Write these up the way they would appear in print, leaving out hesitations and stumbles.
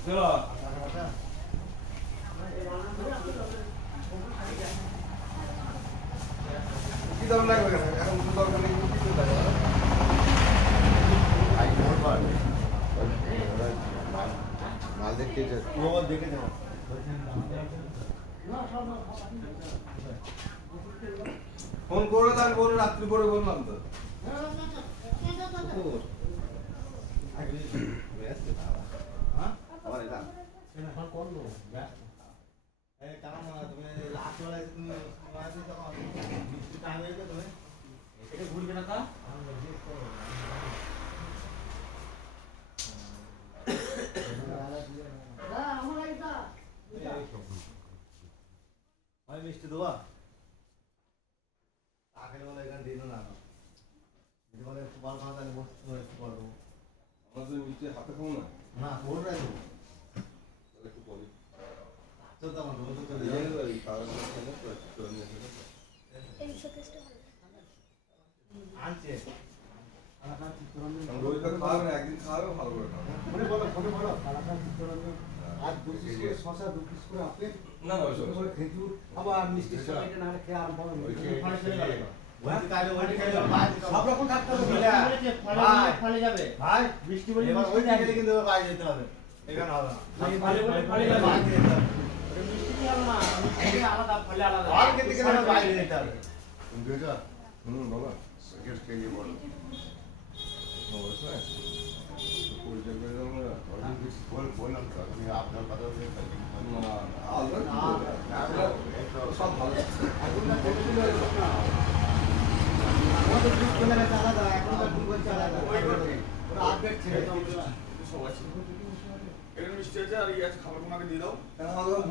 কি দাম লাগবে এখন তো দরকার নেই কি দাম মাল দেখতে দেখে যাও ফোন করে তার বল রাত্রি পরে বললাম তো মিষ্টি দেওয়া আখের বলে এখানে দিন না যদি বলে একটু ভালো খাওয়া তাহলে বসতে পারবো আমাদের মিষ্টি হাতে খাবো না না কোন রাখবো তাহলে একটু বলি তো আমার রোজ তো চলে যাবে এই খাওয়ার সময় তো চলে যাবে এই শোকেসটা আনছে রোজ তো খাওয়াবে না একদিন খাওয়াবে ভালো করে খাওয়াবে ফোনে বলো কালাকার চিত্তরঞ্জন আর 2 পিস করে শসা 2 পিস করে আপেল না না ওইসব করে খেজুর আবার মিষ্টি সব এটা না খেয়ে আরাম পাবেন সব রকম থাকতে হবে ফলে যাবে ভাই বৃষ্টি বলে ওই খেলে কিন্তু বাইরে যেতে হবে এখানে হবে না ফলে যাবে মিষ্টি কি হবে না মিষ্টি আলাদা ফলে আলাদা আর খেতে গেলে বাইরে যেতে হবে তুমি বুঝছো বাবা সেকেন্ড কেজি বলো অবশ্যই পরিচয় করে দেবো না বললাম তো তুমি আপনার কথা বলে সব ভালো আমাদের গ্রুপ চলে গেছে আলাদা এখন বলছে আলাদা ওরা আপডেট ছেড়ে সব আছে এখানে মিষ্টি আছে আর এই খাবার কোনাকে দিয়ে দাও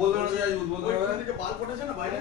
বলবে না যে উদ্বোধন হবে বাল পটেছে না বাইরে